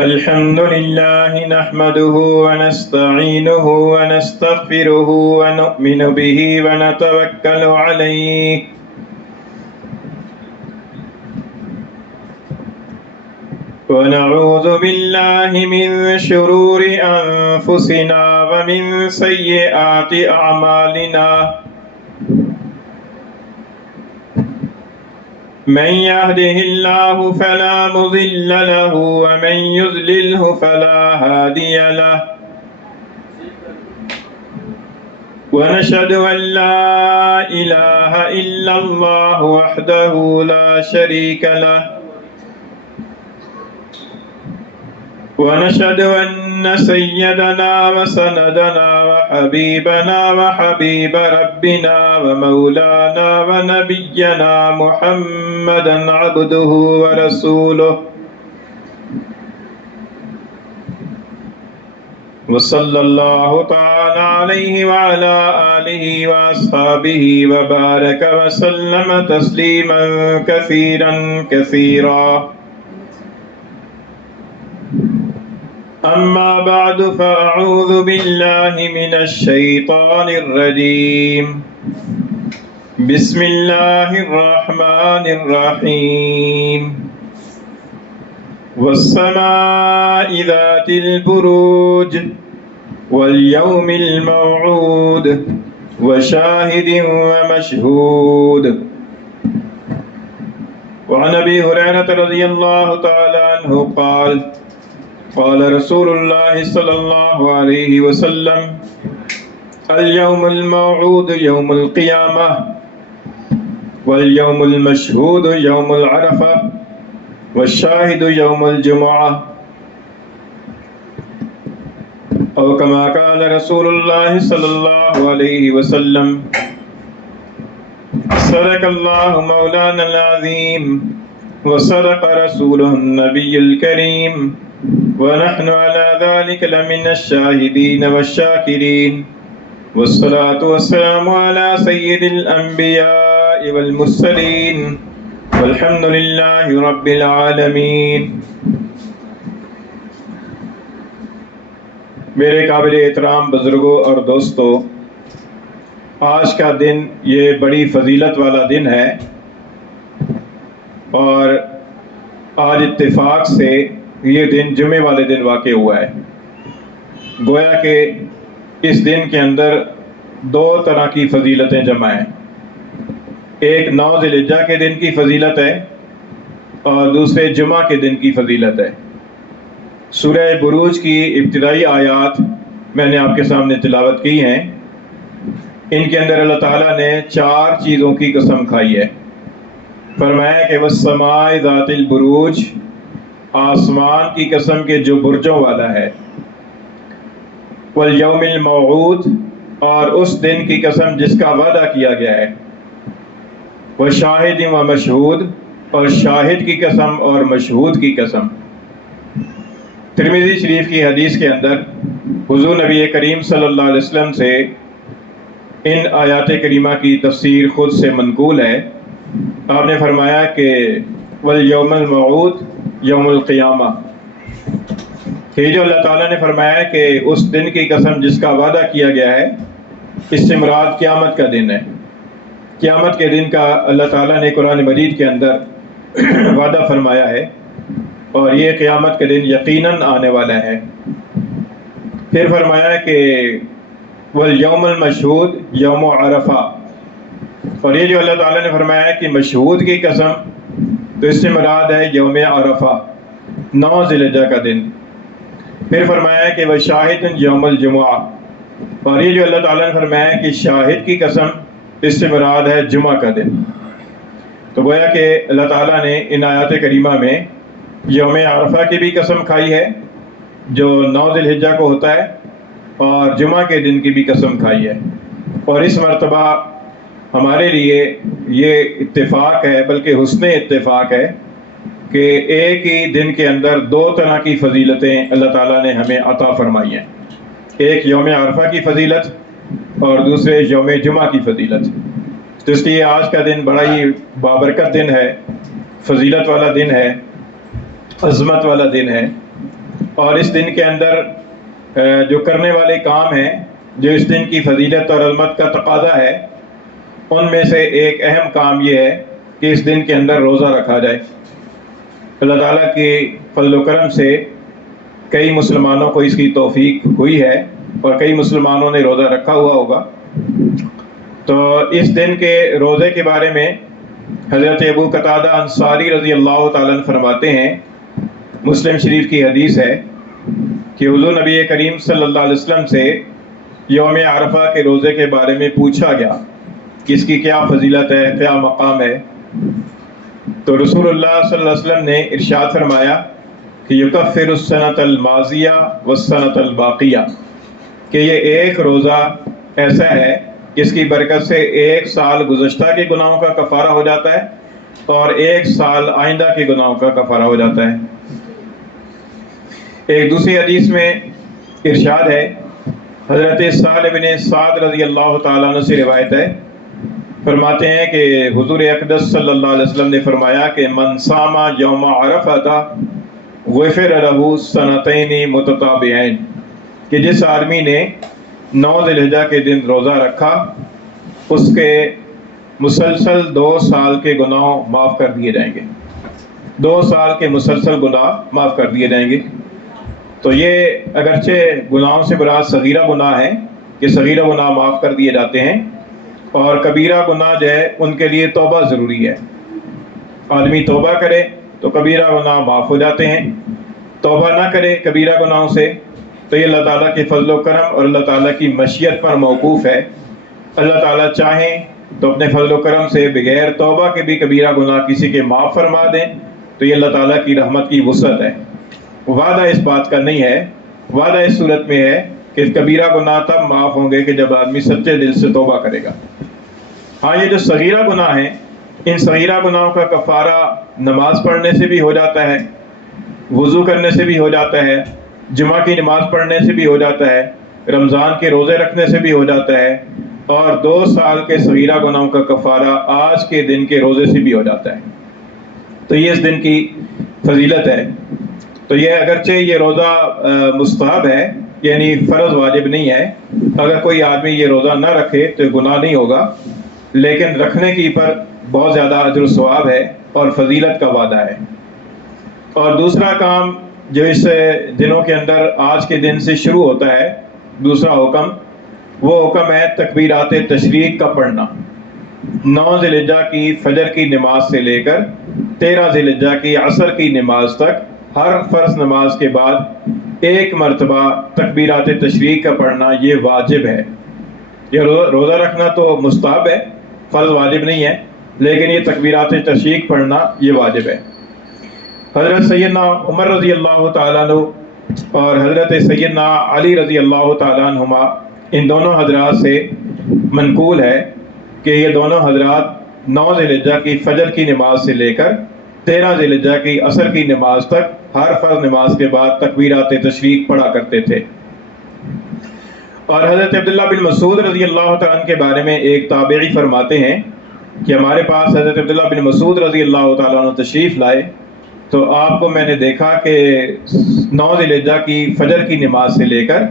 الحمد لله نحمده ونستعينه ونستغفره ونؤمن به ونتوكل عليه ونعوذ بالله من شرور أنفسنا ومن سيئات أعمالنا من يهده الله فلا مضل له ومن يضلله فلا هادي له ونشهد أن لا إله إلا الله وحده لا شريك له ونشهد أن سيدنا وسندنا وحبيبنا وحبيب ربنا ومولانا ونبينا محمدا عبده ورسوله وصلى الله تعالى عليه وعلى آله وأصحابه وبارك وسلم تسليما كثيرا كثيرا. أما بعد فأعوذ بالله من الشيطان الرجيم. بسم الله الرحمن الرحيم. والسماء ذات البروج واليوم الموعود وشاهد ومشهود. وعن أبي هريرة رضي الله تعالى عنه قال قال رسول الله صلى الله عليه وسلم اليوم الموعود يوم القيامة واليوم المشهود يوم العرفة والشاهد يوم الجمعة أو كما قال رسول الله صلى الله عليه وسلم. صدق الله مولانا العظيم وصدق رسوله النبي الكريم ونحن على ذلك لمن الشاهدين والشاكرين والصلاة والسلام على سيد الأنبياء والمرسلين والحمد لله رب العالمين. میرے قابل احترام بزرگوں اور دوستو، آج کا دن یہ بڑی فضیلت والا دن ہے اور آج اتفاق سے یہ دن جمعے والے دن واقع ہوا ہے. گویا کہ اس دن کے اندر دو طرح کی فضیلتیں جمع ہیں. ایک 9 ذی الحجہ کے دن کی فضیلت ہے اور دوسرے جمعہ کے دن کی فضیلت ہے. سورہ بروج کی ابتدائی آیات میں نے آپ کے سامنے تلاوت کی ہیں. ان کے اندر اللہ تعالیٰ نے 4 چیزوں کی قسم کھائی ہے. فرمایا کہ والسماء ذات البروج، آسمان کی قسم کے جو برجوں والا ہے، والیوم الموعود، اور اس دن کی قسم جس کا وعدہ کیا گیا ہے، وشاہد و مشہود، اور شاہد کی قسم اور مشہود کی قسم. ترمذی شریف کی حدیث کے اندر حضور نبی کریم صلی اللہ علیہ وسلم سے ان آیات کریمہ کی تفسیر خود سے منقول ہے. آپ نے فرمایا کہ والیوم الموعود یوم القیامہ، کہ جو اللہ تعالیٰ نے فرمایا کہ اس دن کی قسم جس کا وعدہ کیا گیا ہے، اس سے مراد قیامت کا دن ہے. قیامت کے دن کا اللہ تعالیٰ نے قرآن مجید کے اندر وعدہ فرمایا ہے اور یہ قیامت کے دن یقیناً آنے والا ہے. پھر فرمایا کہ والیوم المشہود یوم عرفہ، اور یہ جو اللہ تعالیٰ نے فرمایا کہ مشہود کی قسم، تو اس سے مراد ہے یوم عرفہ، 9 ذی الحجہ کا دن. پھر فرمایا کہ وہ شاہد یوم الجمعہ، اور یہ جو اللہ تعالیٰ نے فرمایا کہ شاہد کی قسم، اس سے مراد ہے جمعہ کا دن. تو گویا کہ اللہ تعالیٰ نے ان آیات کریمہ میں یوم عرفہ کی بھی قسم کھائی ہے جو 9 ذی الحجہ کو ہوتا ہے، اور جمعہ کے دن کی بھی قسم کھائی ہے. اور اس مرتبہ ہمارے لیے یہ اتفاق ہے، بلکہ حسن اتفاق ہے، کہ ایک ہی دن کے اندر 2 طرح کی فضیلتیں اللہ تعالیٰ نے ہمیں عطا فرمائی ہیں. ایک یوم عرفہ کی فضیلت اور دوسرے یوم جمعہ کی فضیلت. تو اس لیے آج کا دن بڑا ہی بابرکت دن ہے، فضیلت والا دن ہے، عظمت والا دن ہے. اور اس دن کے اندر جو کرنے والے کام ہیں جو اس دن کی فضیلت اور عظمت کا تقاضا ہے، ان میں سے ایک اہم کام یہ ہے کہ اس دن کے اندر روزہ رکھا جائے۔ اللہ تعالیٰ کے فضل و کرم سے کئی مسلمانوں کو اس کی توفیق ہوئی ہے اور کئی مسلمانوں نے روزہ رکھا ہوا ہوگا۔ تو اس دن کے روزے کے بارے میں حضرت ابو قتادہ انصاری رضی اللہ تعالیٰ عنہ فرماتے ہیں، مسلم شریف کی حدیث ہے کہ حضور نبی کریم صلی اللہ علیہ وسلم سے یوم عرفہ کے روزے کے بارے میں پوچھا گیا کہ اس کی کیا فضیلت ہے، کیا مقام ہے۔ تو رسول اللہ صلی اللہ علیہ وسلم نے ارشاد فرمایا کہ یکفر السنۃ الماضیہ والسنۃ الباقیہ، کہ یہ ایک روزہ ایسا ہے جس کی برکت سے ایک سال گزشتہ کے گناہوں کا کفارہ ہو جاتا ہے اور ایک سال آئندہ کے گناہوں کا کفارہ ہو جاتا ہے۔ ایک دوسری حدیث میں ارشاد ہے، حضرت سہل بن سعد رضی اللہ تعالیٰ عنہ سے روایت ہے، فرماتے ہیں کہ حضور اقدس صلی اللہ علیہ وسلم نے فرمایا کہ من صام یوم عرفہ غفر لہ سنتین متتابعین، کہ جس آدمی نے 9 ذی الحجہ کے دن روزہ رکھا اس کے مسلسل 2 سال کے گناہ معاف کر دیے جائیں گے، 2 سال کے مسلسل گناہ معاف کر دیے جائیں گے۔ تو یہ اگرچہ گناہوں سے مراد صغیرہ گناہ ہے کہ صغیرہ گناہ معاف کر دیے جاتے ہیں، اور کبیرہ گناہ جو ہے ان کے لیے توبہ ضروری ہے۔ آدمی توبہ کرے تو کبیرہ گناہ معاف ہو جاتے ہیں، توبہ نہ کرے کبیرہ گناہوں سے تو یہ اللہ تعالیٰ کے فضل و کرم اور اللہ تعالیٰ کی مشیت پر موقوف ہے۔ اللہ تعالیٰ چاہیں تو اپنے فضل و کرم سے بغیر توبہ کے بھی کبیرہ گناہ کسی کے معاف فرما دیں، تو یہ اللہ تعالیٰ کی رحمت کی وسعت ہے۔ وعدہ اس بات کا نہیں ہے، وعدہ اس صورت میں ہے کہ کبیرہ گناہ تب معاف ہوں گے کہ جب آدمی سچے دل سے توبہ کرے گا۔ ہاں، یہ جو صغیرہ گناہ ہیں، ان صغیرہ گناہوں کا کفارہ نماز پڑھنے سے بھی ہو جاتا ہے، وضو کرنے سے بھی ہو جاتا ہے، جمعہ کی نماز پڑھنے سے بھی ہو جاتا ہے، رمضان کے روزے رکھنے سے بھی ہو جاتا ہے، اور 2 سال کے صغیرہ گناہوں کا کفارہ آج کے دن کے روزے سے بھی ہو جاتا ہے۔ تو یہ اس دن کی فضیلت ہے۔ تو یہ اگرچہ یہ روزہ مستحب ہے، یعنی فرض واجب نہیں ہے، اگر کوئی آدمی یہ روزہ نہ رکھے تو گناہ نہیں ہوگا، لیکن رکھنے کی پر بہت زیادہ اجر و ثواب ہے اور فضیلت کا وعدہ ہے۔ اور دوسرا کام جو اس دنوں کے اندر آج کے دن سے شروع ہوتا ہے، دوسرا حکم، وہ حکم ہے تکبیرات تشریق کا پڑھنا۔ 9 ذی الحجہ کی فجر کی نماز سے لے کر 13 ذی الحجہ کی عصر کی نماز تک ہر فرض نماز کے بعد 1 مرتبہ تکبیرات تشریق کا پڑھنا یہ واجب ہے۔ یہ روزہ رکھنا تو مستحب ہے، فرض واجب نہیں ہے، لیکن یہ تکبیرات تشریق پڑھنا یہ واجب ہے۔ حضرت سیدنا عمر رضی اللہ تعالیٰ عنہ اور حضرت سیدنا علی رضی اللہ تعالیٰ عنہما، ان دونوں حضرات سے منقول ہے کہ یہ دونوں حضرات 9 ذی الحجہ کی فجر کی نماز سے لے کر 13 ذی الحجہ کی عصر کی نماز تک ہر فرض نماز کے بعد تکبیرات تشریق پڑھا کرتے تھے۔ اور حضرت عبداللہ بن مسعود رضی اللہ تعالیٰ عنہ کے بارے میں ایک تابعی فرماتے ہیں کہ ہمارے پاس حضرت عبداللہ بن مسعود رضی اللہ تعالیٰ عنہ تشریف لائے تو آپ کو میں نے دیکھا کہ 9 ذی الحجہ کی فجر کی نماز سے لے کر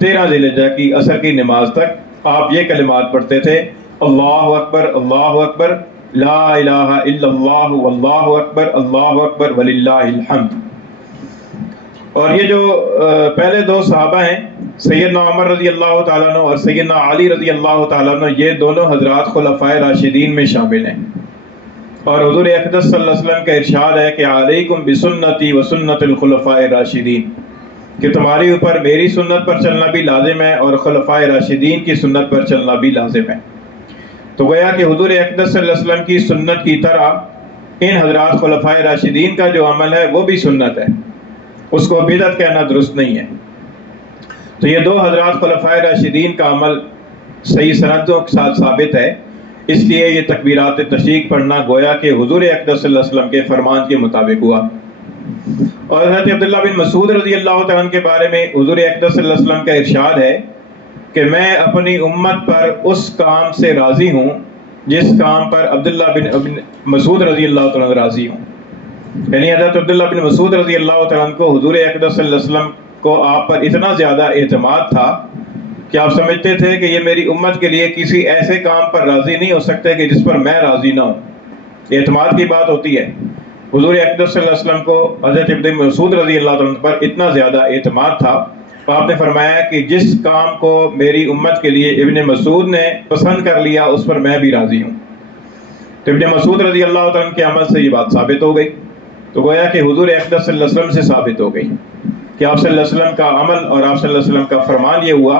13 ذی الحجہ کی عصر کی نماز تک آپ یہ کلمات پڑھتے تھے، اللہ اکبر لا الہ الا اللہ واللہ اکبر وللہ الحمد۔ اور یہ جو پہلے 2 صحابہ ہیں، سیدنا عمر رضی اللہ تعالیٰ عنہ اور سیدنا علی رضی اللہ تعالیٰ عنہ، یہ دونوں حضرات خلفائے راشدین میں شامل ہیں۔ اور حضور اقدس صلی اللہ علیہ وسلم کا ارشاد ہے کہ علیکم بسنتی و سنت الخلفاء راشدین، کہ تمہاری اوپر میری سنت پر چلنا بھی لازم ہے اور خلفائے راشدین کی سنت پر چلنا بھی لازم ہے۔ تو گویا کہ حضور اقدس صلی اللہ علیہ وسلم کی سنت کی طرح ان حضرات خلفائے راشدین کا جو عمل ہے وہ بھی سنت ہے، اس کو بدعت کہنا درست نہیں ہے۔ تو یہ 2 حضرات خلفائے راشدین کا عمل صحیح سندوں کے ساتھ ثابت ہے، اس لیے یہ تکبیرات تشریق پڑھنا گویا کہ حضور اقدس صلی اللہ علیہ وسلم کے فرمان کے مطابق ہوا۔ اور حضرت عبداللہ بن مسعود رضی اللہ تعالیٰ عنہ کے بارے میں حضور اقدس صلی اللہ علیہ وسلم کا ارشاد ہے کہ میں اپنی امت پر اس کام سے راضی ہوں جس کام پر عبداللہ بن مسعود رضی اللہ تعالیٰ عنہ راضی ہوں۔ یعنی حضرت عبداللہ بن مسعود رضی اللہ تعالیٰ عنہ کو حضور اقدس صلی اللہ علیہ وسلم کو آپ پر اتنا زیادہ اعتماد تھا کہ آپ سمجھتے تھے کہ یہ میری امت کے لیے کسی ایسے کام پر راضی نہیں ہو سکتے کہ جس پر میں راضی نہ ہوں۔ اعتماد کی بات ہوتی ہے۔ حضور اقدس صلی اللہ علیہ وسلم کو حضرت ابن مسعود رضی اللہ عنہ پر اتنا زیادہ اعتماد تھا، تو آپ نے فرمایا کہ جس کام کو میری امت کے لیے ابن مسعود نے پسند کر لیا اس پر میں بھی راضی ہوں۔ تو ابن مسعود رضی اللہ عنہ کے عمل سے یہ بات ثابت ہو گئی۔ تو گویا کہ حضور اقدس صلی اللہ علیہ وسلم سے ثابت ہو گئی کہ آپ صلی اللہ علیہ وسلم کا عمل اور آپ صلی اللہ علیہ وسلم کا فرمان یہ ہوا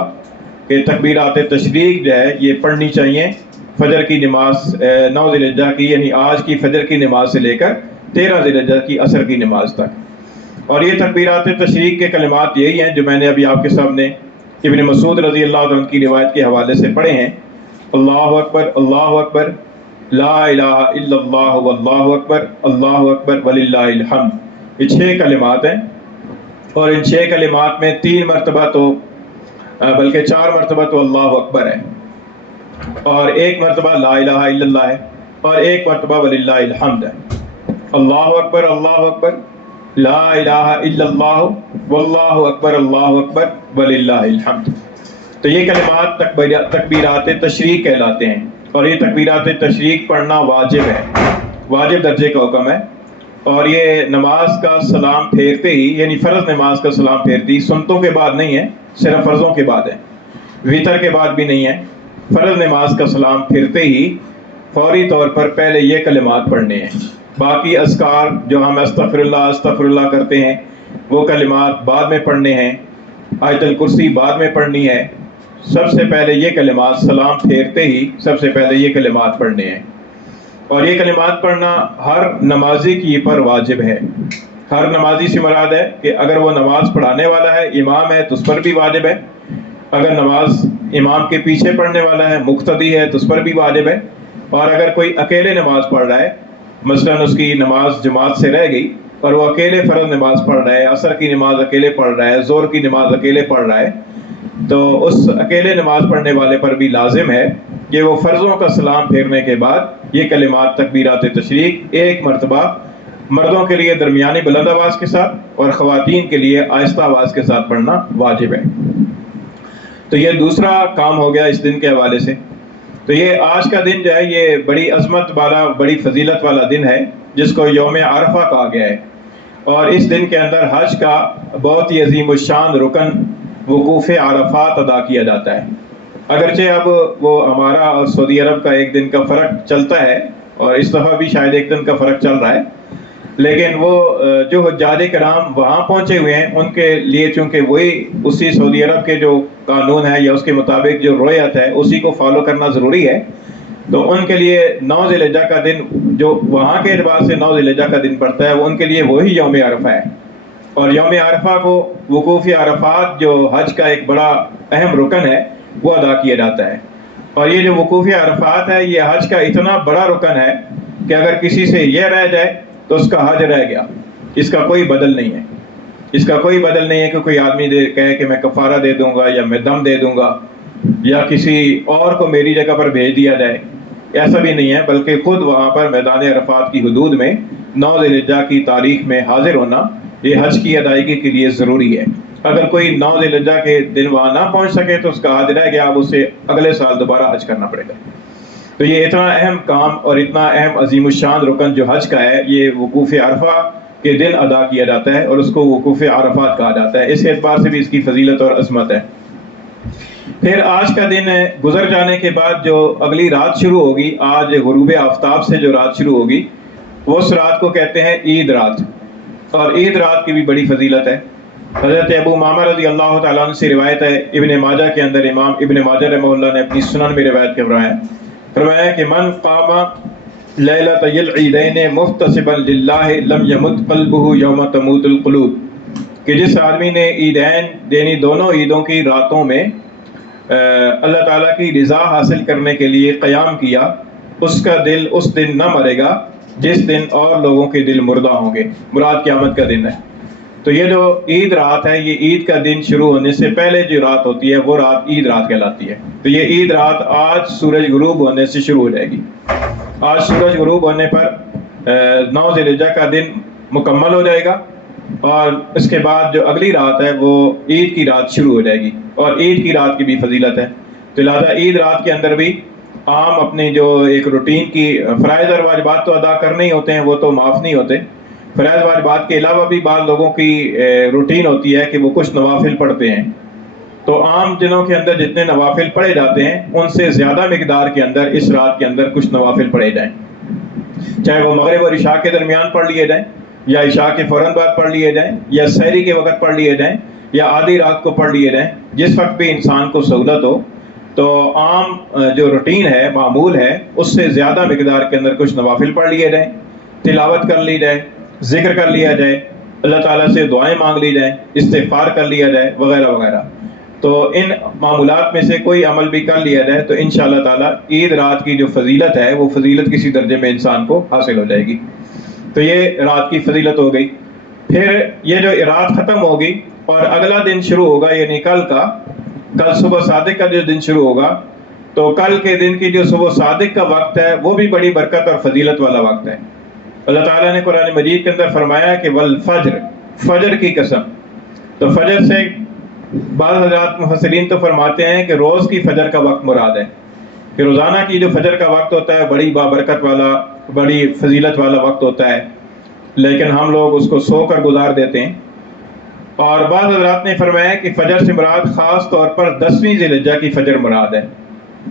کہ تکبیرات تشریق جو ہے یہ پڑھنی چاہیے فجر کی نماز 9 ذی الحجہ کی، یعنی آج کی فجر کی نماز سے لے کر 13 ذی الحجہ کی عصر کی نماز تک۔ اور یہ تکبیرات تشریق کے کلمات یہی ہیں جو میں نے ابھی آپ کے سامنے ابن مسعود رضی اللہ عنہ کی روایت کے حوالے سے پڑھے ہیں۔ اللہ اکبر لا الہ الا اللہ واللہ اکبر وللہ الحمد، یہ 6 کلمات ہیں، اور ان 6 کلمات میں 3 مرتبہ تو بلکہ 4 مرتبہ تو اللہ اکبر ہے، اور 1 مرتبہ لا الہ الا اللہ ہے، اور 1 مرتبہ وللہ الحمد ہے۔ اللہ اکبر لا الہ الا اللہ واللہ اکبر وللہ الحمد۔ تو یہ کلمات تکبیرات تشریق کہلاتے ہیں، اور یہ تکبیرات تشریق پڑھنا واجب ہے، واجب درجے کا حکم ہے۔ اور یہ نماز کا سلام پھیرتے ہی، یعنی فرض نماز کا سلام پھیرتی سنتوں کے بعد نہیں ہے، صرف فرضوں کے بعد ہے، وتر کے بعد بھی نہیں ہے، فرض نماز کا سلام پھیرتے ہی فوری طور پر پہلے یہ کلمات پڑھنے ہیں۔ باقی اذکار جو ہم استغفر اللہ کرتے ہیں وہ کلمات بعد میں پڑھنے ہیں، آیت الکرسی بعد میں پڑھنی ہے، سب سے پہلے یہ کلمات سلام پھیرتے ہی سب سے پہلے یہ کلمات پڑھنے ہیں۔ اور یہ کلمات پڑھنا ہر نمازی کی پر واجب ہے۔ ہر نمازی سے مراد ہے کہ اگر وہ نماز پڑھانے والا ہے، امام ہے، تو اس پر بھی واجب ہے۔ اگر نماز امام کے پیچھے پڑھنے والا ہے، مقتدی ہے، تو اس پر بھی واجب ہے۔ اور اگر کوئی اکیلے نماز پڑھ رہا ہے، مثلاً اس کی نماز جماعت سے رہ گئی اور وہ اکیلے فرض نماز پڑھ رہا ہے، عصر کی نماز اکیلے پڑھ رہا ہے، ظہر کی نماز اکیلے پڑھ رہا ہے، تو اس اکیلے نماز پڑھنے والے پر بھی لازم ہے کہ وہ فرضوں کا سلام پھیرنے کے بعد یہ کلمات تکبیرات تشریق 1 مرتبہ مردوں کے لیے درمیانی بلند آواز کے ساتھ اور خواتین کے لیے آہستہ آواز کے ساتھ پڑھنا واجب ہے۔ تو یہ دوسرا کام ہو گیا اس دن کے حوالے سے۔ تو یہ آج کا دن جو ہے یہ بڑی عظمت والا، بڑی فضیلت والا دن ہے جس کو یوم عرفہ کہا گیا ہے، اور اس دن کے اندر حج کا بہت ہی عظیم الشان رکن وقوف عرفات ادا کیا جاتا ہے۔ اگرچہ اب وہ ہمارا اور سعودی عرب کا 1 دن کا فرق چلتا ہے، اور اس دفعہ بھی شاید 1 دن کا فرق چل رہا ہے، لیکن وہ جو حجاج کرام وہاں پہنچے ہوئے ہیں ان کے لیے چونکہ وہی اسی سعودی عرب کے جو قانون ہے یا اس کے مطابق جو رویت ہے اسی کو فالو کرنا ضروری ہے، تو ان کے لیے 9 ذی الحجہ کا دن جو وہاں کے اعتبار سے 9 ذی الحجہ کا دن پڑتا ہے وہ ان کے لیے وہی یوم عرفہ ہے۔ اور یوم عرفہ کو وقوف عرفات جو حج کا ایک بڑا اہم رکن ہے وہ ادا کیا جاتا ہے۔ اور یہ جو وقوف عرفات ہے یہ حج کا اتنا بڑا رکن ہے کہ اگر کسی سے یہ رہ جائے تو اس کا حج رہ گیا، اس کا کوئی بدل نہیں ہے۔ اس کا کوئی بدل نہیں ہے کہ کوئی آدمی کہے کہ میں کفارہ دے دوں گا یا میں دم دے دوں گا یا کسی اور کو میری جگہ پر بھیج دیا جائے، ایسا بھی نہیں ہے، بلکہ خود وہاں پر میدان عرفات کی حدود میں 9 ذی الحجہ کی تاریخ میں حاضر ہونا یہ حج کی ادائیگی کے لیے ضروری ہے۔ اگر کوئی 9 ذی الحجہ کے دن وہاں نہ پہنچ سکے تو اس کا حج رہ گیا، اب اسے اگلے سال دوبارہ حج کرنا پڑے گا۔ تو یہ اتنا اہم کام اور اتنا اہم عظیم الشان رکن جو حج کا ہے یہ وقوف عرفہ کے دن ادا کیا جاتا ہے، اور اس کو وقوف عرفات کہا جاتا ہے۔ اس اعتبار سے بھی اس کی فضیلت اور عظمت ہے۔ پھر آج کا دن گزر جانے کے بعد جو اگلی رات شروع ہوگی، آج غروب آفتاب سے جو رات شروع ہوگی وہ اس رات کو کہتے ہیں عید رات، اور عید رات کی بھی بڑی فضیلت ہے۔ حضرت ابو امامہ رضی اللہ تعالیٰ عنہ سے روایت ہے، ابن ماجہ کے اندر امام ابن ماجہ رحمہ اللہ نے اپنی سنن میں روایت فرمایا کہ من قام لیلۃ العیدین محتسبا للہ لم یمت قلبہ یوم تموت القلوب، کہ جس آدمی نے عیدین یعنی دونوں عیدوں کی راتوں میں اللہ تعالیٰ کی رضا حاصل کرنے کے لیے قیام کیا، اس کا دل اس دن نہ مرے گا جس دن اور لوگوں کے دل مردہ ہوں گے، مراد قیامت کا دن ہے۔ تو یہ جو عید رات ہے یہ عید کا دن شروع ہونے سے پہلے جو رات ہوتی ہے وہ رات عید رات کہلاتی ہے۔ تو یہ عید رات آج سورج غروب ہونے سے شروع ہو جائے گی۔ آج سورج غروب ہونے پر 9 ذی الحجہ کا دن مکمل ہو جائے گا، اور اس کے بعد جو اگلی رات ہے وہ عید کی رات شروع ہو جائے گی، اور عید کی رات کی بھی فضیلت ہے۔ تو لہٰذا عید رات کے اندر بھی عام اپنی جو ایک روٹین کی فرائض اور واجبات تو ادا کرنے ہی ہوتے ہیں، وہ تو معاف نہیں ہوتے، فرائض واجبات کے علاوہ بھی بعض لوگوں کی روٹین ہوتی ہے کہ وہ کچھ نوافل پڑھتے ہیں۔ تو عام دنوں کے اندر جتنے نوافل پڑھے جاتے ہیں ان سے زیادہ مقدار کے اندر اس رات کے اندر کچھ نوافل پڑھے جائیں، چاہے وہ مغرب اور عشاء کے درمیان پڑھ لیے جائیں، یا عشاء کے فوراً بعد پڑھ لیے جائیں، یا سحری کے وقت پڑھ لیے جائیں، یا آدھی رات کو پڑھ لیے جائیں، جس وقت بھی انسان کو سہولت ہو۔ تو عام جو روٹین ہے، معمول ہے، اس سے زیادہ مقدار کے اندر کچھ نوافل پڑھ لیے جائیں، تلاوت کر لی جائے، ذکر کر لیا جائے، اللہ تعالیٰ سے دعائیں مانگ لی جائیں، استغفار کر لیا جائے، وغیرہ وغیرہ۔ تو ان معمولات میں سے کوئی عمل بھی کر لیا جائے تو انشاءاللہ تعالیٰ عید رات کی جو فضیلت ہے وہ فضیلت کسی درجے میں انسان کو حاصل ہو جائے گی۔ تو یہ رات کی فضیلت ہو گئی۔ پھر یہ جو رات ختم ہوگی اور اگلا دن شروع ہوگا، یعنی کل صبح صادق کا جو دن شروع ہوگا، تو کل کے دن کی جو صبح صادق کا وقت ہے وہ بھی بڑی برکت اور فضیلت والا وقت ہے۔ اللہ تعالیٰ نے قرآن مجید کے اندر فرمایا کہ والفجر، فجر کی قسم۔ تو فجر سے بعض حضرات مفسرین تو فرماتے ہیں کہ روز کی فجر کا وقت مراد ہے، کہ روزانہ کی جو فجر کا وقت ہوتا ہے بڑی بابرکت والا، بڑی فضیلت والا وقت ہوتا ہے، لیکن ہم لوگ اس کو سو کر گزار دیتے ہیں۔ اور بعض حضرات نے فرمایا کہ فجر سے مراد خاص طور پر 10ویں ذی الحجہ کی فجر مراد ہے،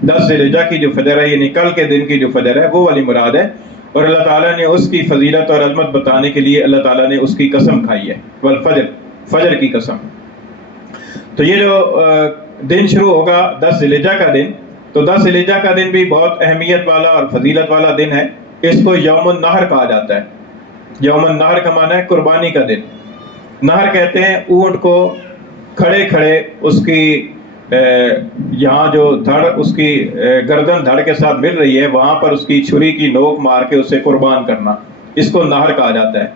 10 ذی الحجہ کی جو فجر ہے، یعنی کل کے دن کی جو فجر ہے وہ والی مراد ہے، اور اللہ تعالیٰ نے اس کی فضیلت اور عظمت بتانے کے لیے اللہ تعالیٰ نے اس کی قسم کھائی ہے، والفجر، فجر کی قسم۔ تو یہ جو دن شروع ہوگا 10 ذی الحجہ کا دن، تو 10 ذی الحجہ کا دن بھی بہت اہمیت والا اور فضیلت والا دن ہے۔ اس کو یوم النحر کہا جاتا ہے۔ یوم النحر کا معنی ہے قربانی کا دن۔ نہر کہتے ہیں اونٹ کو کھڑے کھڑے اس کی یہاں جو دھڑ اس کی گردن دھڑ کے ساتھ مل رہی ہے وہاں پر اس کی چھری کی نوک مار کے اسے قربان کرنا، اس کو نہر کہا جاتا ہے۔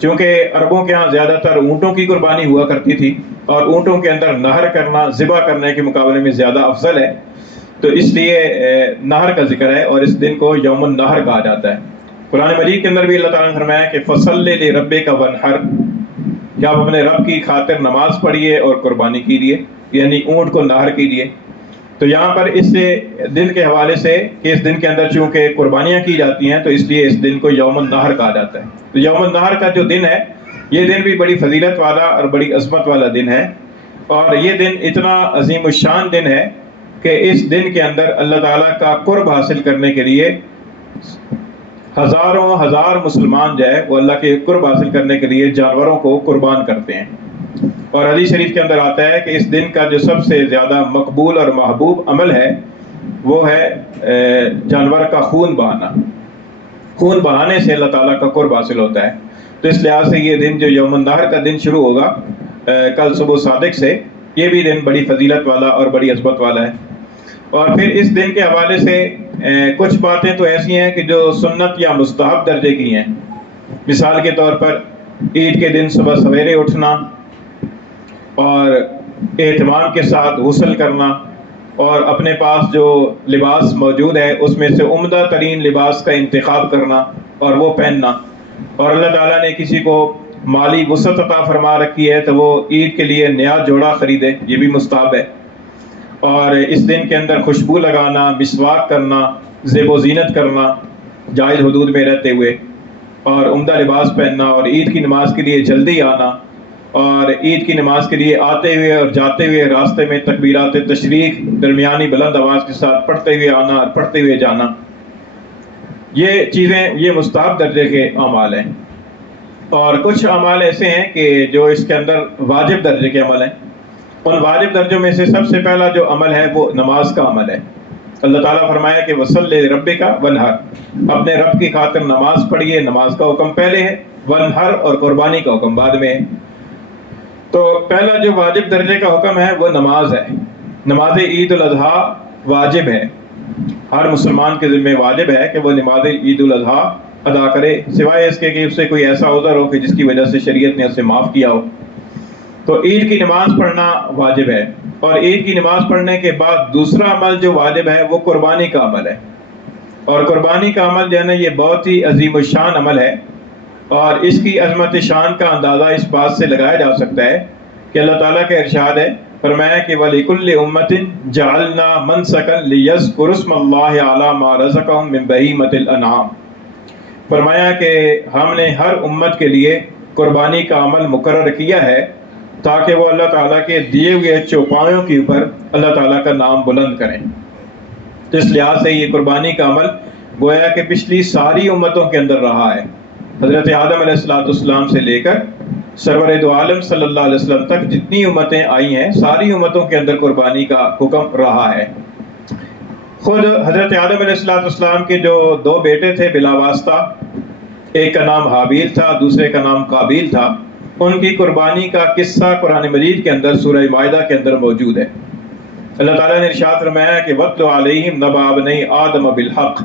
چونکہ عربوں کے ہاں زیادہ تر اونٹوں کی قربانی ہوا کرتی تھی، اور اونٹوں کے اندر نہر کرنا ذبح کرنے کے مقابلے میں زیادہ افضل ہے، تو اس لیے نہر کا ذکر ہے اور اس دن کو یوم النحر کہا جاتا ہے۔ قرآن مجید کے اندر بھی اللہ تعالیٰ نے فرمایا کہ فَصَلِّ لِرَبِّكَ وَانْحَرْ، کہ آپ اپنے رب کی خاطر نماز پڑھیے اور قربانی کیجیے، یعنی اونٹ کو نہر کیجیے۔ تو یہاں پر اس دن کے حوالے سے کہ اس دن کے اندر چونکہ قربانیاں کی جاتی ہیں تو اس لیے اس دن کو یوم النحر کہا جاتا ہے۔ تو یوم النحر کا جو دن ہے یہ دن بھی بڑی فضیلت والا اور بڑی عظمت والا دن ہے، اور یہ دن اتنا عظیم الشان دن ہے کہ اس دن کے اندر اللہ تعالیٰ کا قرب حاصل کرنے کے لیے ہزاروں ہزار مسلمان جو ہے وہ اللہ کے قرب حاصل کرنے کے لیے جانوروں کو قربان کرتے ہیں۔ اور حدیث شریف کے اندر آتا ہے کہ اس دن کا جو سب سے زیادہ مقبول اور محبوب عمل ہے وہ ہے جانور کا خون بہانا۔ خون بہانے سے اللہ تعالیٰ کا قرب حاصل ہوتا ہے۔ تو اس لحاظ سے یہ دن جو یوم النحر کا دن شروع ہوگا کل صبح صادق سے، یہ بھی دن بڑی فضیلت والا اور بڑی عظمت والا ہے۔ اور پھر اس دن کے حوالے سے کچھ باتیں تو ایسی ہیں کہ جو سنت یا مستحب درجے کی ہیں۔ مثال کے طور پر عید کے دن صبح سویرے اٹھنا اور اہتمام کے ساتھ غسل کرنا، اور اپنے پاس جو لباس موجود ہے اس میں سے عمدہ ترین لباس کا انتخاب کرنا اور وہ پہننا، اور اللہ تعالیٰ نے کسی کو مالی وسعت عطا فرما رکھی ہے تو وہ عید کے لیے نیا جوڑا خریدے، یہ بھی مستحب ہے۔ اور اس دن کے اندر خوشبو لگانا، مسواک کرنا، زیب و زینت کرنا جائز حدود میں رہتے ہوئے، اور عمدہ لباس پہننا، اور عید کی نماز کے لیے جلدی آنا، اور عید کی نماز کے لیے آتے ہوئے اور جاتے ہوئے راستے میں تکبیرات تشریق درمیانی بلند آواز کے ساتھ پڑھتے ہوئے آنا اور پڑھتے ہوئے جانا، یہ چیزیں یہ مستحب درجے کے اعمال ہیں۔ اور کچھ اعمال ایسے ہیں کہ جو اس کے اندر واجب درجے کے عمل ہیں۔ ان واجب درجوں میں سے سب سے پہلا جو عمل ہے وہ نماز کا عمل ہے۔ اللہ تعالیٰ فرمایا کہ وَصَلِّ لِرَبِّكَ وَانْحَرْ، اپنے رب کی خاطر نماز پڑھیے، نماز کا حکم پہلے ہے، وانحر اور قربانی کا حکم بعد میں ہے۔ تو پہلا جو واجب درجے کا حکم ہے وہ نماز ہے۔ نماز عید الاضحیٰ واجب ہے، ہر مسلمان کے ذمہ واجب ہے کہ وہ نماز عید الاضحیٰ ادا کرے، سوائے اس کے کہ اس سے کوئی ایسا عذر ہو کہ جس کی وجہ سے شریعت نے اسے معاف کیا ہو۔ تو عید کی نماز پڑھنا واجب ہے، اور عید کی نماز پڑھنے کے بعد دوسرا عمل جو واجب ہے وہ قربانی کا عمل ہے۔ اور قربانی کا عمل جو ہے نا یہ بہت ہی عظیم الشان عمل ہے، اور اس کی عظمت شان کا اندازہ اس بات سے لگایا جا سکتا ہے کہ اللہ تعالیٰ کا ارشاد ہے، فرمایا کہ وَلِكُلِّ أُمَّةٍ جَعَلْنَا مَنْسَكًا لِيَذْكُرُوا اسْمَ اللَّهِ عَلَى مَا رَزَقَهُم مِّن بَهِيمَةِ الْأَنْعَامِ، فرمایا کہ ہم نے ہر امت کے لیے قربانی کا عمل مقرر کیا ہے تاکہ وہ اللہ تعالیٰ کے دیے ہوئے چوپایوں کے اوپر اللہ تعالیٰ کا نام بلند کریں۔ اس لحاظ سے یہ قربانی کا عمل گویا کہ پچھلی ساری امتوں کے اندر رہا ہے، حضرت آدم علیہ السلام سے لے کر سرور دو عالم صلی اللہ علیہ وسلم تک جتنی امتیں آئی ہیں ساری امتوں کے اندر قربانی کا حکم رہا ہے۔ خود حضرت آدم علیہ السلام کے جو دو بیٹے تھے بلا واسطہ، ایک کا نام حابیل تھا، دوسرے کا نام قابیل تھا، ان کی قربانی کا قصہ قرآن مجید کے اندر سورہ مائدہ کے اندر موجود ہے۔ اللہ تعالیٰ نے ارشاد فرمایا کہ وَاتْلُ عَلَيْهِمْ نَبَأَ ابْنَيْ آدَمَ بِالْحَقِّ،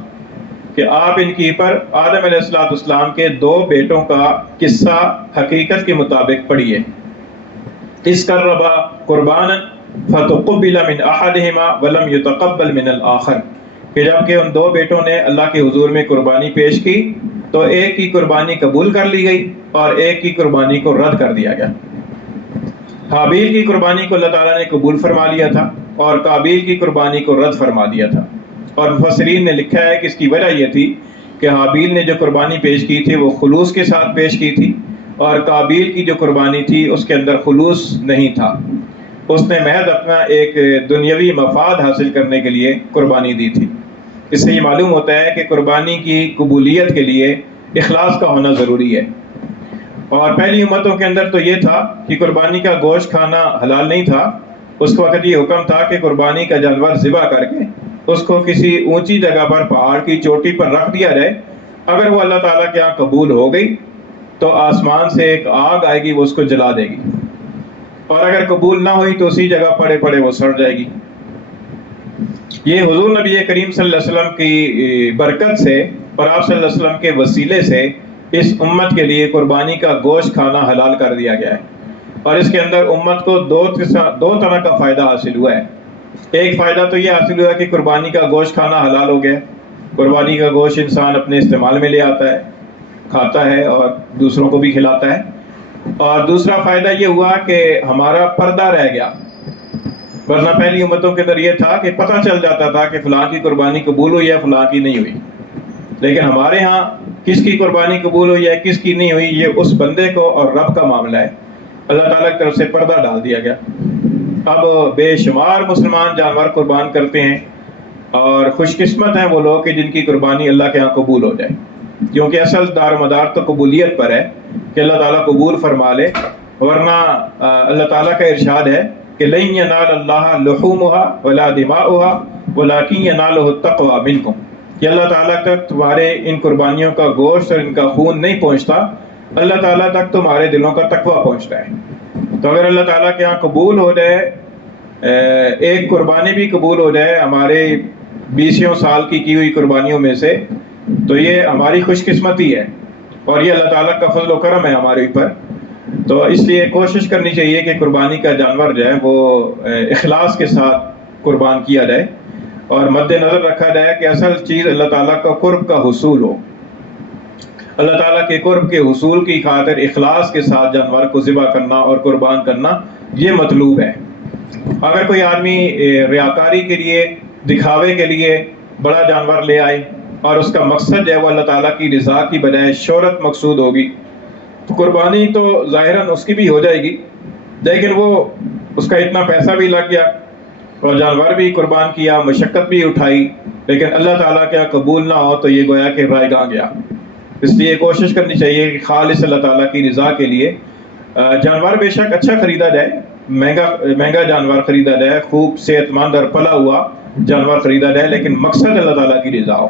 کہ آپ ان کی پر آدم علیہ السلام کے دو بیٹوں کا قصہ حقیقت کے مطابق پڑھیے۔ اِذْ قَرَّبَا قُرْبَانًا فَتُقُبِّلَ مِنْ أَحَدِهِمَا وَلَمْ يُتَقَبَّلْ مِنَ الْآخَرِ، کہ جب کہ ان دو بیٹوں نے اللہ کے حضور میں قربانی پیش کی تو ایک کی قربانی قبول کر لی گئی اور ایک کی قربانی کو رد کر دیا گیا۔ حابیل کی قربانی کو اللہ تعالیٰ نے قبول فرما لیا تھا اور قابیل کی قربانی کو رد فرما دیا تھا، اور مفسرین نے لکھا ہے کہ اس کی وجہ یہ تھی کہ حابیل نے جو قربانی پیش کی تھی وہ خلوص کے ساتھ پیش کی تھی، اور قابیل کی جو قربانی تھی اس کے اندر خلوص نہیں تھا، اس نے محض اپنا ایک دنیاوی مفاد حاصل کرنے کے لیے قربانی دی تھی۔ اس سے یہ معلوم ہوتا ہے کہ قربانی کی قبولیت کے لیے اخلاص کا ہونا ضروری ہے۔ اور پہلی امتوں کے اندر تو یہ تھا کہ قربانی کا گوشت کھانا حلال نہیں تھا، اس وقت یہ حکم تھا کہ قربانی کا جانور ذبح کر کے اس کو کسی اونچی جگہ پر پہاڑ کی چوٹی پر رکھ دیا جائے، اگر وہ اللہ تعالیٰ کے یہاں قبول ہو گئی تو آسمان سے ایک آگ آئے گی، وہ اس کو جلا دے گی، اور اگر قبول نہ ہوئی تو اسی جگہ پڑے پڑے وہ سڑ جائے گی۔ یہ حضور نبی کریم صلی اللہ علیہ وسلم کی برکت سے اور آپ صلی اللہ علیہ وسلم کے وسیلے سے اس امت کے لیے قربانی کا گوشت کھانا حلال کر دیا گیا ہے، اور اس کے اندر امت کو دو طرح کا فائدہ حاصل ہوا ہے۔ ایک فائدہ تو یہ حاصل ہوا کہ قربانی کا گوشت کھانا حلال ہو گیا، قربانی کا گوشت انسان اپنے استعمال میں لے آتا ہے، کھاتا ہے اور دوسروں کو بھی کھلاتا ہے، اور دوسرا فائدہ یہ ہوا کہ ہمارا پردہ رہ گیا، ورنہ پہلی امتوں کے اندر یہ تھا کہ پتہ چل جاتا تھا کہ فلاں کی قربانی قبول ہوئی ہے فلاں کی نہیں ہوئی، لیکن ہمارے ہاں کس کی قربانی قبول ہوئی ہے کس کی نہیں ہوئی یہ اس بندے کو اور رب کا معاملہ ہے، اللہ تعالیٰ کی طرف سے پردہ ڈال دیا گیا۔ اب بے شمار مسلمان جانور قربان کرتے ہیں، اور خوش قسمت ہیں وہ لوگ کہ جن کی قربانی اللہ کے ہاں قبول ہو جائے، کیونکہ اصل دار مدار تو قبولیت پر ہے کہ اللہ تعالیٰ قبول فرما لے، ورنہ اللہ تعالیٰ کا ارشاد ہے کہ لَن يَنَالَ اللَّهَ لُحُومُهَا وَلَا دِمَاؤُهَا وَلَكِنْ يَنَالُهُ التَّقْوَىٰ مِنْكُمْ، کہ اللہ تعالیٰ تک تمہارے ان قربانیوں کا گوشت اور ان کا خون نہیں پہنچتا، اللہ تعالیٰ تک تمہارے دلوں کا تقویٰ پہنچتا ہے۔ تو اگر اللہ تعالیٰ کے یہاں قبول ہو جائے، ایک قربانی بھی قبول ہو جائے ہمارے 20 سال کی ہوئی قربانیوں میں سے، تو یہ ہماری خوش قسمتی ہے، اور یہ اللہ تعالیٰ کا فضل و کرم ہے ہمارے اوپر۔ تو اس لیے کوشش کرنی چاہیے کہ قربانی کا جانور جو ہے وہ اخلاص کے ساتھ قربان کیا جائے، اور مد نظر رکھا جائے کہ اصل چیز اللہ تعالیٰ کا قرب کا حصول ہو، اللہ تعالیٰ کے قرب کے حصول کی خاطر اخلاص کے ساتھ جانور کو ذبح کرنا اور قربان کرنا یہ مطلوب ہے۔ اگر کوئی آدمی ریاکاری کے لیے، دکھاوے کے لیے بڑا جانور لے آئے اور اس کا مقصد جو ہے وہ اللہ تعالیٰ کی رضا کی بجائے شہرت مقصود ہوگی، تو قربانی تو ظاہراً اس کی بھی ہو جائے گی، لیکن وہ اس کا اتنا پیسہ بھی لگ گیا اور جانور بھی قربان کیا، مشقت بھی اٹھائی، لیکن اللہ تعالیٰ کا قبول نہ ہو تو یہ گویا کہ رائے گاں گیا۔ اس لیے کوشش کرنی چاہیے کہ خالص اللہ تعالیٰ کی رضا کے لیے جانور بے شک اچھا خریدا جائے، مہنگا جانور خریدا جائے، خوب صحت مند اور پلا ہوا جانور خریدا جائے، لیکن مقصد اللہ تعالیٰ کی رضا ہو،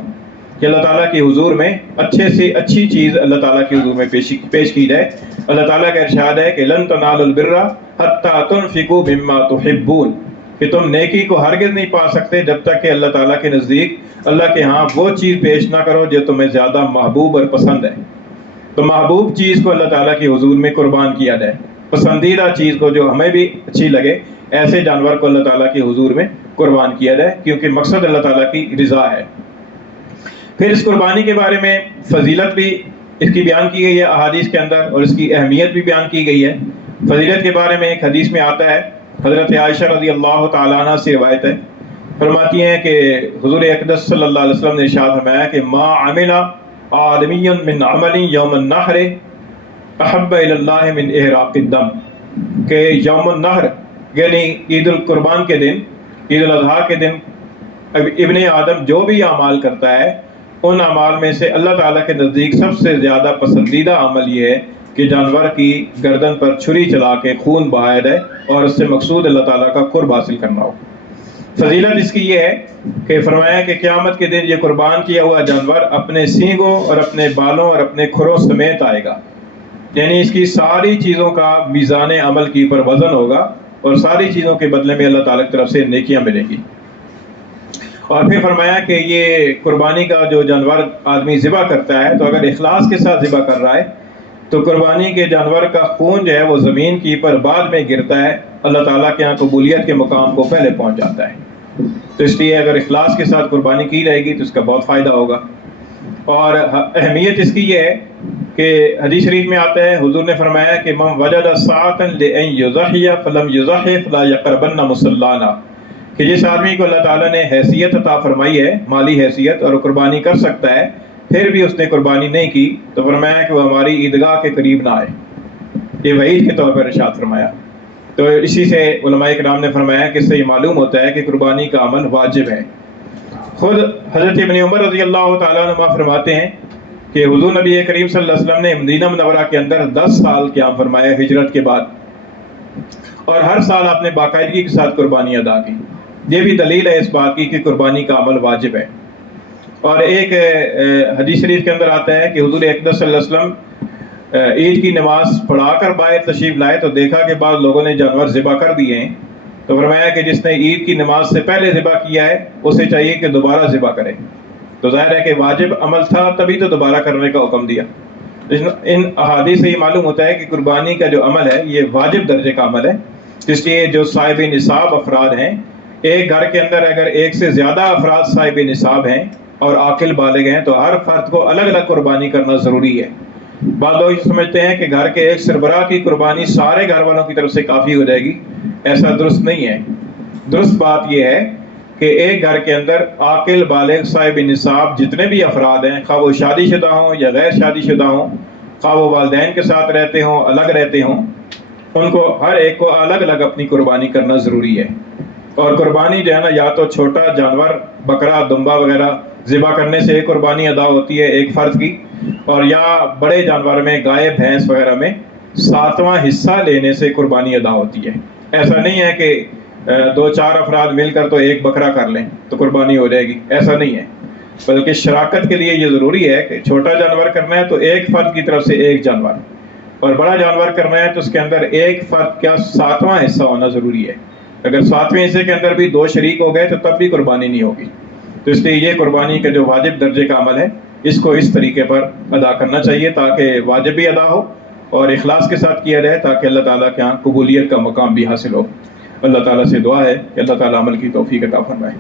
کہ اللہ تعالیٰ کے حضور میں اچھے سے اچھی چیز اللہ تعالیٰ کے حضور میں پیش کی جائے۔ اللہ تعالیٰ کا ارشاد ہے کہ لن تنالوا البر حتی تنفقوا مما تحبون، کہ تم نیکی کو ہرگز نہیں پا سکتے جب تک کہ اللہ تعالیٰ کے نزدیک، اللہ کے ہاں وہ چیز پیش نہ کرو جو تمہیں زیادہ محبوب اور پسند ہے۔ تو محبوب چیز کو اللہ تعالیٰ کے حضور میں قربان کیا جائے، پسندیدہ چیز کو جو ہمیں بھی اچھی لگے، ایسے جانور کو اللہ تعالیٰ کے حضور میں قربان کیا جائے، کیونکہ مقصد اللہ تعالیٰ کی رضا ہے۔ پھر اس قربانی کے بارے میں فضیلت بھی اس کی بیان کی گئی ہے احادیث کے اندر، اور اس کی اہمیت بھی بیان کی گئی ہے۔ فضیلت کے بارے میں ایک حدیث میں آتا ہے، حضرت عائشہ رضی اللہ تعالیٰ عنہ سے روایت ہے، فرماتی ہیں کہ حضور اقدس صلی اللہ علیہ وسلم نے ارشاد فرمایا کہ ما عمل آدمی من عمل یوم النحر احب الی اللہ من احراق الدم، کہ یوم النحر یعنی عید القربان کے دن، عید الاضحیٰ کے دن ابن آدم جو بھی اعمال کرتا ہے، ان اعمال میں سے اللہ تعالیٰ کے نزدیک سب سے زیادہ پسندیدہ عمل یہ ہے کہ جانور کی گردن پر چھری چلا کے خون بہایا جائے اور اس سے مقصود اللہ تعالیٰ کا قرب حاصل کرنا ہو۔ فضیلت اس کی یہ ہے کہ فرمایا کہ قیامت کے دن یہ قربان کیا ہوا جانور اپنے سینگوں اور اپنے بالوں اور اپنے کھروں سمیت آئے گا، یعنی اس کی ساری چیزوں کا میزان عمل کی پر وزن ہوگا اور ساری چیزوں کے بدلے میں اللہ تعالیٰ کی طرف سے نیکیاں ملیں گی۔ اور پھر فرمایا کہ یہ قربانی کا جو جانور آدمی ذبح کرتا ہے تو اگر اخلاص کے ساتھ ذبح کر رہا ہے تو قربانی کے جانور کا خون جو ہے وہ زمین کی پر بعد میں گرتا ہے، اللہ تعالیٰ کے یہاں قبولیت کے مقام کو پہلے پہنچ جاتا ہے۔ تو اس لیے اگر اخلاص کے ساتھ قربانی کی جائے گی تو اس کا بہت فائدہ ہوگا۔ اور اہمیت اس کی یہ ہے کہ حدیث شریف میں آتا ہے، حضور نے فرمایا کہ من وجد ساعۃ لأن یضحی فلم یضحی فلا یقربن مصلانا، کہ جس آدمی کو اللہ تعالیٰ نے حیثیت عطا فرمائی ہے، مالی حیثیت، اور قربانی کر سکتا ہے، پھر بھی اس نے قربانی نہیں کی تو فرمایا کہ وہ ہماری عیدگاہ کے قریب نہ آئے۔ یہ وعید کے طور پر ارشاد فرمایا۔ تو اسی سے علماء کرام نے فرمایا کہ اس سے یہ معلوم ہوتا ہے کہ قربانی کا عمل واجب ہے۔ خود حضرت ابن عمر رضی اللہ تعالیٰ عنہ فرماتے ہیں کہ حضور نبی کریم صلی اللہ علیہ وسلم نے مدینہ منورہ کے اندر 10 سال قیام فرمایا ہجرت کے بعد، اور ہر سال آپ نے باقاعدگی کے ساتھ قربانی ادا کی۔ یہ بھی دلیل ہے اس بات کی کہ قربانی کا عمل واجب ہے۔ اور ایک حدیث شریف کے اندر آتا ہے کہ حضور اقدس صلی اللہ علیہ وسلم عید کی نماز پڑھا کر باہر تشریف لائے تو دیکھا کہ بعض لوگوں نے جانور ذبح کر دیے ہیں، تو فرمایا کہ جس نے عید کی نماز سے پہلے ذبح کیا ہے اسے چاہیے کہ دوبارہ ذبح کرے۔ تو ظاہر ہے کہ واجب عمل تھا تبھی تو دوبارہ کرنے کا حکم دیا۔ ان احادیث سے یہ معلوم ہوتا ہے کہ قربانی کا جو عمل ہے یہ واجب درجے کا عمل ہے، اس لیے جو صاحب نصاب افراد ہیں، ایک گھر کے اندر اگر ایک سے زیادہ افراد صاحب نصاب ہیں اور عاقل بالغ ہیں تو ہر فرد کو الگ الگ قربانی کرنا ضروری ہے۔ بعض لوگ یہ سمجھتے ہیں کہ گھر کے ایک سربراہ کی قربانی سارے گھر والوں کی طرف سے کافی ہو جائے گی، ایسا درست نہیں ہے۔ درست بات یہ ہے کہ ایک گھر کے اندر عاقل بالغ صاحب نصاب جتنے بھی افراد ہیں، خواہ وہ شادی شدہ ہوں یا غیر شادی شدہ ہوں، خواہ وہ والدین کے ساتھ رہتے ہوں الگ رہتے ہوں، ان کو ہر ایک کو الگ الگ اپنی قربانی کرنا ضروری ہے۔ اور قربانی جو ہے نا، یا تو چھوٹا جانور بکرا دمبا وغیرہ ذبح کرنے سے ایک قربانی ادا ہوتی ہے ایک فرد کی، اور یا بڑے جانور میں گائے بھینس وغیرہ میں 7واں حصہ لینے سے قربانی ادا ہوتی ہے۔ ایسا نہیں ہے کہ 2-4 افراد مل کر تو ایک بکرا کر لیں تو قربانی ہو جائے گی، ایسا نہیں ہے، بلکہ شراکت کے لیے یہ ضروری ہے کہ چھوٹا جانور کرنا ہے تو ایک فرد کی طرف سے ایک جانور، اور بڑا جانور کرنا ہے تو اس کے اندر ایک فرد کا 7واں حصہ ہونا ضروری ہے۔ اگر 7ویں حصے کے اندر بھی 2 شریک ہو گئے تو تب بھی قربانی نہیں ہوگی۔ تو اس لیے یہ قربانی کا جو واجب درجے کا عمل ہے اس کو اس طریقے پر ادا کرنا چاہیے تاکہ واجب بھی ادا ہو اور اخلاص کے ساتھ کیا جائے، تاکہ اللہ تعالیٰ کے یہاں قبولیت کا مقام بھی حاصل ہو۔ اللہ تعالیٰ سے دعا ہے کہ اللہ تعالیٰ عمل کی توفیق عطا فرمائے۔